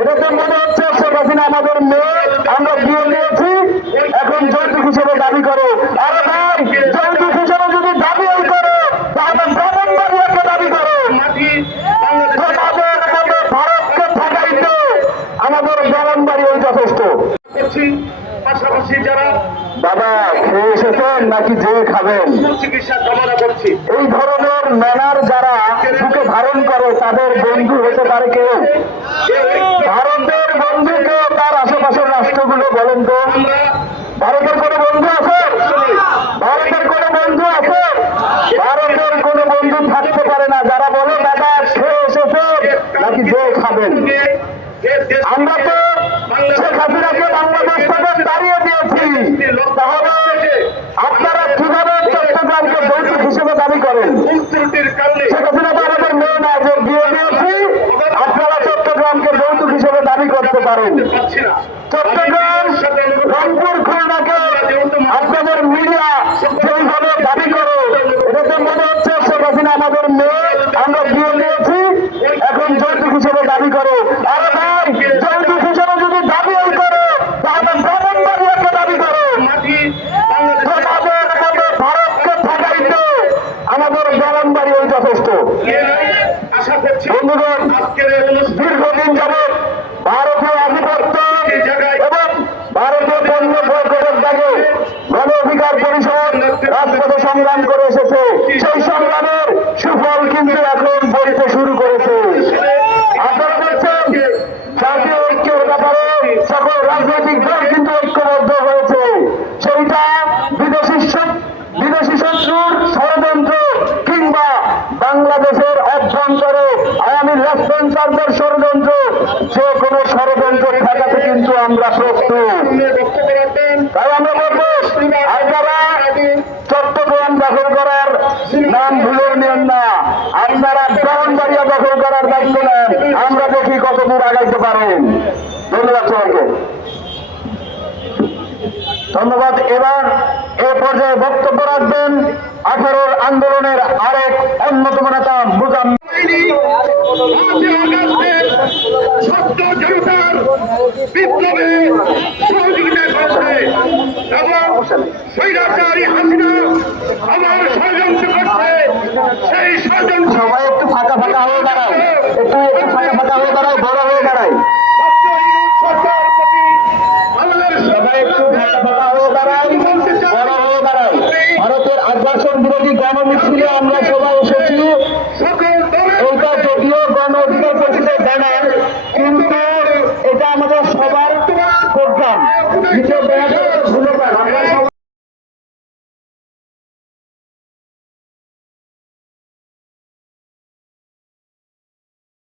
এটা তো মনে হচ্ছে শেখ হাসিনা আমাদের মেয়ে আমরা বিয়ে নিয়েছি এখন যৌতুক হিসেবে দাবি করো আরে ভাই যৌতুক হিসেবে যদি দাবি করো তাহলে ব্রাহ্মণবাড়িয়াকে দাবি করো মাটি বাংলাদেশের তোমাদের মতো ভারতকে ঠকাইতে আমাদের ব্রাহ্মণবাড়ি ওই যথেষ্ট করছি পাশাপাশি যারা বাবা খেয়ে এসেছেন নাকি যে খাবেন? চিকিৎসা কামনা করছি। এই ধরনের ম্যানার যারা বুকে ধারণ করে তাদের বন্ধু হতে পারে কেউ? ভারতের বন্ধু কেউ তার আশেপাশের রাষ্ট্রগুলো বলেন তো? ভারতের কোনো বন্ধু আছে? ভারতের কোনো বন্ধু আছে? ভারতের কোনো বন্ধু থাকতে পারে না। যারা বলে দাদা খেয়ে এসেছে নাকি যে খাবেন? আমরা তো শেখ হাসিনাকে বাংলাদেশ থেকে তাড়িয়ে দিয়েছি তাহলে আপনারা কীভাবে চট্টগ্রামকে যৌতুক হিসেবে দাবি করেন ভুল ত্রুটির কারণে আপনারা চট্টগ্রামকে যৌতুক হিসেবে দাবি করতে পারেন। চট্টগ্রাম রংপুর খুলনাকে আপনাদের মিডিয়া যেইভাবে দাবি করে, এটা মনে হচ্ছে শেখ হাসিনা আমাদের মেয়ে, আমরা বিয়ে নিয়েছি এখন যৌতুক হিসেবে দাবি করো। আশা করছি বন্ধুগণ আজকের দীর্ঘদিন যাবৎ ভারতীয় আধিপত্য এবং ভারতীয় পণ্য গণ অধিকার পরিষদ রাষ্ট্রপতি সংগ্রাম লেফটেন্সারদের ষড়যন্ত্র, যে কোনো ষড়যন্ত্র ঠেকাতে কিন্তু আমরা প্রস্তুত। চট্টগ্রাম দখল করার নাম ভুলে নিন না। আপনারা ব্রাহ্মণবাড়িয়া দখল করার দায়িত্ব নেন। আমরা দেখি কত দূর আগাইতে পারেন। ধন্যবাদ সবাইকে। ধন্যবাদ। এবার এ পর্যায়ে বক্তব্য বিপ্লবে সহযোগিতা করছে এবং স্বৈরাচারী হাসিনা Lord,